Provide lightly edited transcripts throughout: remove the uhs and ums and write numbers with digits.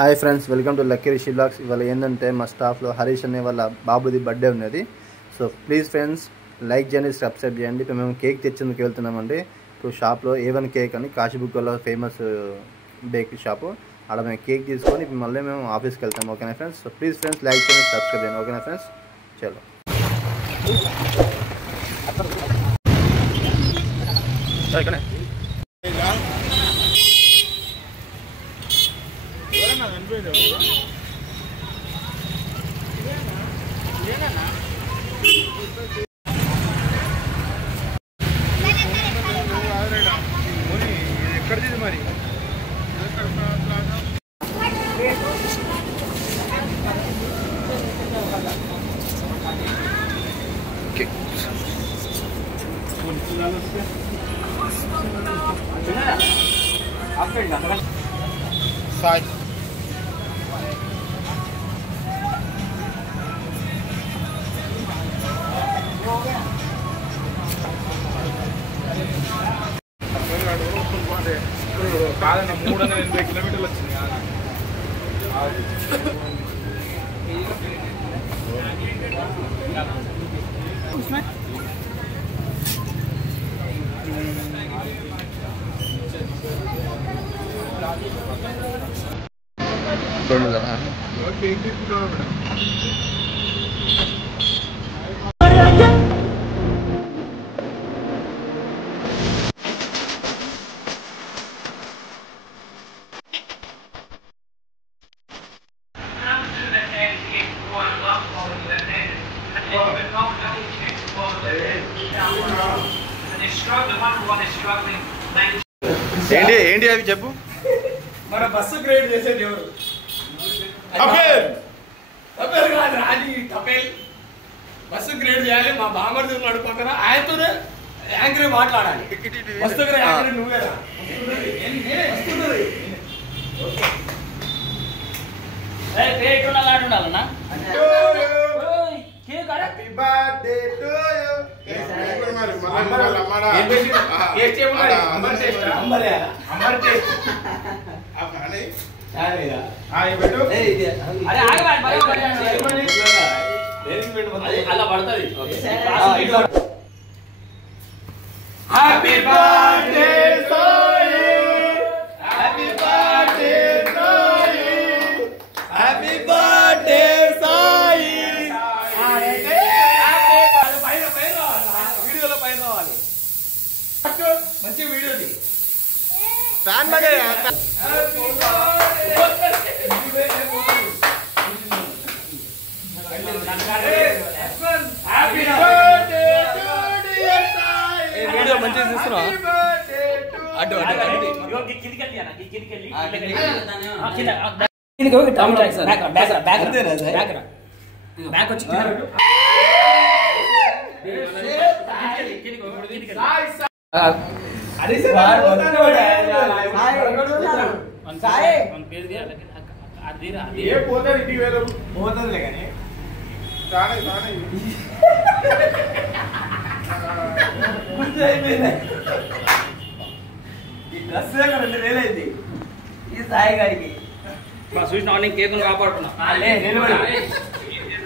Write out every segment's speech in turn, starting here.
Hi friends, welcome to lucky Rishi blogs. ఇవాళ ఏంటంటే మా స్టాఫ్లో హరీష్ అనే వాళ్ళ బాబుది బర్త్డే ఉన్నది. సో ప్లీజ్ ఫ్రెండ్స్ లైక్ చేయండి, సబ్స్క్రైబ్ చేయండి. ఇప్పుడు మేము కేక్ తెచ్చేందుకు వెళ్తున్నామండి. ఇప్పుడు షాప్లో A1 కేక్ అని కాశీబుగ్గలో ఫేమస్ బేకరీ షాపు. అక్కడ మేము కేక్ తీసుకొని ఇప్పుడు మళ్ళీ మేము ఆఫీస్కి వెళ్తాము. ఓకేనా friends? So please friends like చేయండి, సబ్స్క్రైబ్ చేయండి. ఓకేనా ఫ్రెండ్స్? చలో ఎక్కడిది మరి సాయి కాదన్న 380 కిలోమీటర్లు వచ్చింది. ఏంటి ఏంటి అవి చెప్పు. మన బస్సు గ్రేడ్ చేసేది ఎవరు? బస్సు గ్రేడ్ చేయాలి. మా బామర్ది ఉన్నాడు పక్కన, ఆయనతోనే యాంకరే మాట్లాడాలి. బస్సు గ్రేడ్ యాంకరే నువ్వేరా? అలా పడుతుంది. Happy birthday to you, happy birthday to you, happy birthday Sai. వీడియోలో పైన రావాలి, మంచి వీడియోది. ఫ్యాన్ బజే వీడియో మంచిగా చూస్తున్నా. అడ్డు పోతుంది కానీ ఈ డ్రెస్ 2000 అయింది ఈ సాయి గారికి. చూసిన కేక్ కాపాడుతున్నా.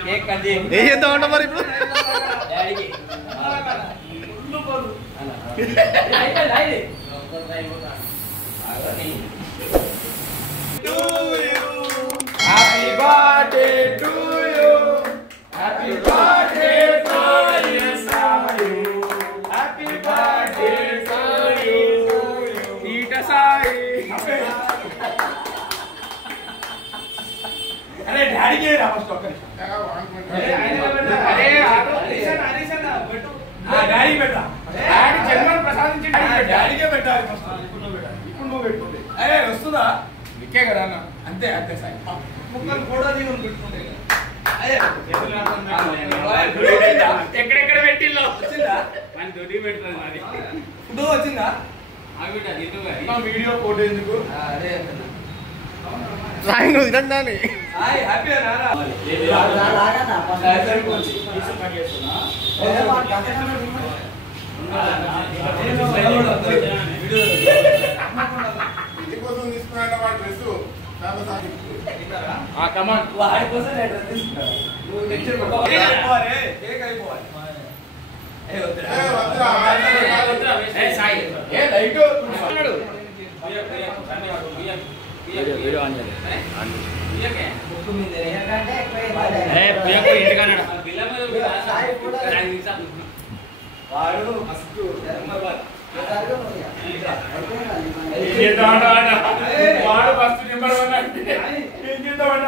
కేక్ కట్ ఏం చేద్దామంట మరి ఇప్పుడు? డాడీకి happy birthday to you, happy birthday Sai Sai, happy birthday Sai ఈట సాయి. అరే డాడీకి రా ఫస్ట్ ఒక్క నిమిషం. డాడీ పెట్టా, డాడీ జన్మను ప్రసాదించి డాడీకే పెట్టాలి ఫస్ట్. ఇప్పుడు నువ్వు పెట్టుకుంటే అరే వస్తుందా? నీకే కదా అన్న. అంతే అంతే సాయి. ముక్కలు ఫోటో దిగుని పెట్టుకుంటే ఎక్కడెక్కడ పెట్టిల్లో వచ్చిందా? ఫోటో వచ్చిందా? వీడియో ఫోటో ఎందుకు? అదే నువ్వు తినండి. హ్యాపీ ఇంటి కోసం తీసుకున్నాడు వాడు డ్రెస్ కమాన్ వాడి కోసం లెటర్ తీసుకున్నా నువ్వు టెన్షన్ పడకు కేక్ అయిపోవాలి ఏ వద్దురా ఏ సాయి ఏ లైట్ అన్నాడు వీడియో ఆన్ చేయాలి ఏ ప్రియకు ఇంటికన్నాడు వాడు మస్తు వాడు ఫస్ట్ నెంబర్ 1 అంటే ఏం చేద్దామంట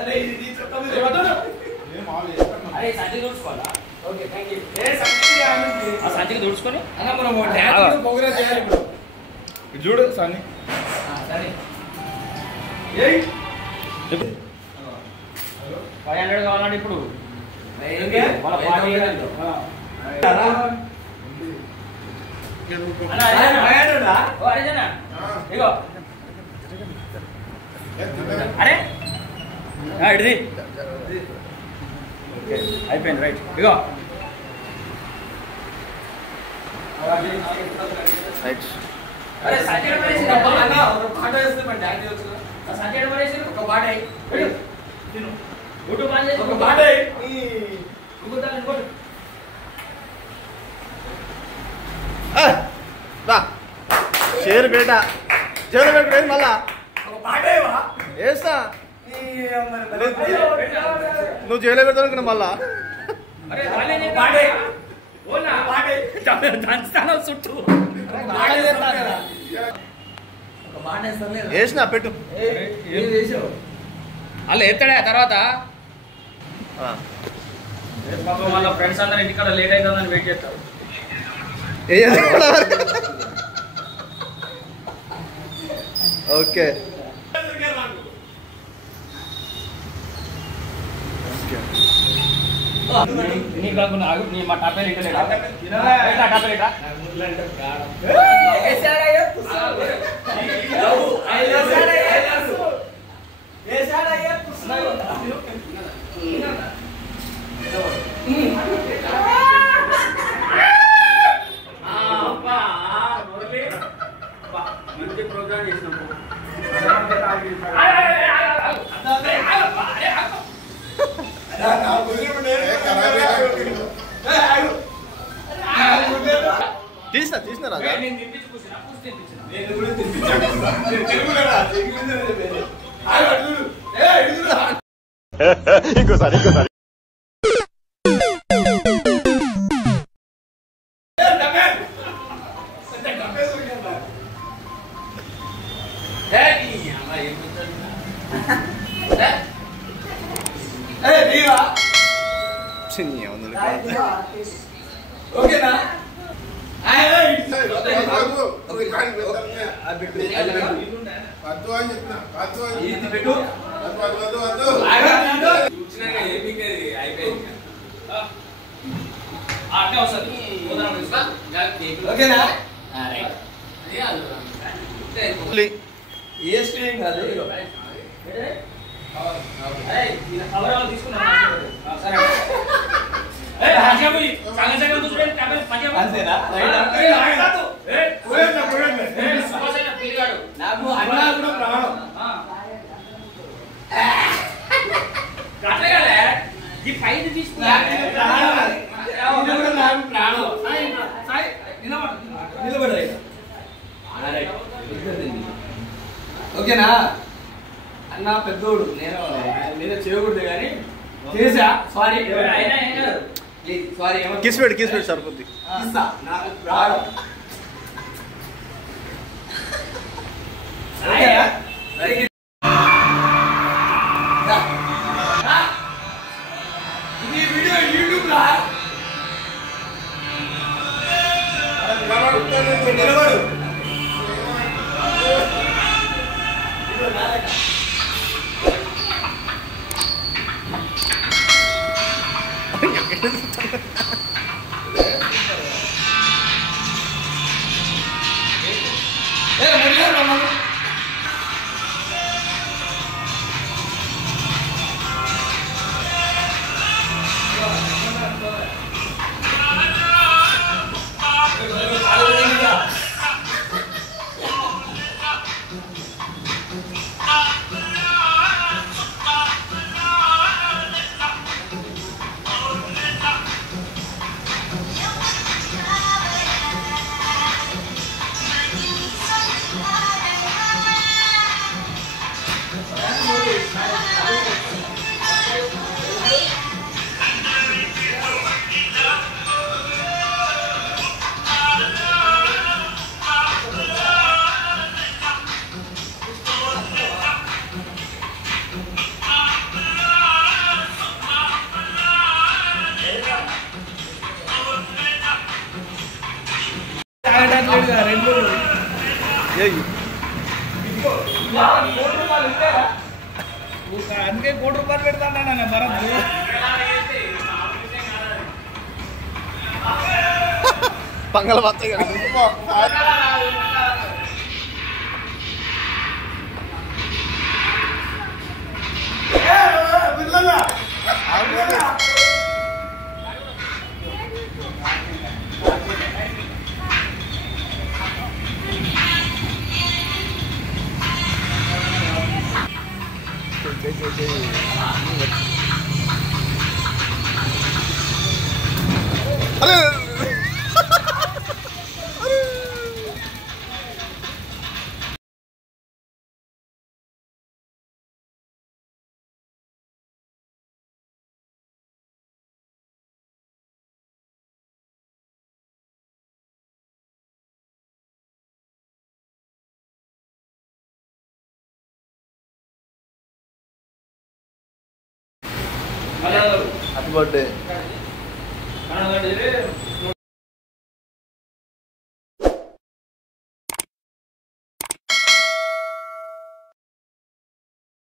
అరే ఇది చెప్తాను అరే సంచి దూడ్చుకోవాలా ఓకే థాంక్యూ ఏ సంచి ఆనంది ఆ సంచికి దూడ్చుకొని అన్న మనం డాన్స్ ప్రోగ్రామ్ చేయాలి ఇప్పుడు ఇది చూడు సన్నీ సరే ఏయ్ 500 కావాలంటే ఇప్పుడు వాళ్ళ పార్టీ ఇగో అరే ఇడిది అయిపోయింది రైట్ ఇగో అరే సంజయ్ పడేసి ఒక పాట వేస్తే మన డాన్స్ చేయొచ్చు సంజయ్ పడేసి ఒక పాట అయ్యి తిను యూట్యూబ్ ఆన్ చేసి ఒక పాట అయ్యి ఇంకోటి షేర్ బేట జైలు పెట్టుకోండి మళ్ళా ఒక పాట అయ్యవా వేస్తా నువ్వు జైలు పెడతాను మళ్ళా అరే పాట అయ్యి ఓనా పాట అయ్యి దంచుతాను చుట్టూ పాట వేస్తాను కదా ఒక పాట వేస్తాను లేదా వేసినా పెట్టు ఏం చేసావు అలా ఎత్తాడా తర్వాత పాపం వాళ్ళ ఫ్రెండ్స్ అందరు ఇంటికాడ లేట్ అవుతుందని వెయిట్ చేస్తారు ఓకే నీకు కాకుండా ఆగు నీ మా టాపేలు ఇంట లేడా టాపేలు ఇటా మంచి ప్రోగ్రామ్ చేసినాము తీసిన రాజా నేను తినిపించి కూర్చున్నా కూర్చి తినిపించిన నేను కూడా ఇంకోసారి ఓకేనా ఓకేనా ఏ స్క్రీన్ కాదు అంతేనా నాకు అన్నా కూడా ప్రాణం ఓకేనా అన్న పెద్దోడు నేను మీద చేయకూడదు కానీ చేసా సారీ ప్లీజ్ సారీ కిస్ పెట్టు సరిపోద్ది నాకు రావడం ఇది వీడియో యూట్యూబ్ లా నిలబడు అందుకే ₹1 పెడతాను భరత్. పంగల బత్తాయి హ్యాపీ బర్త్డే.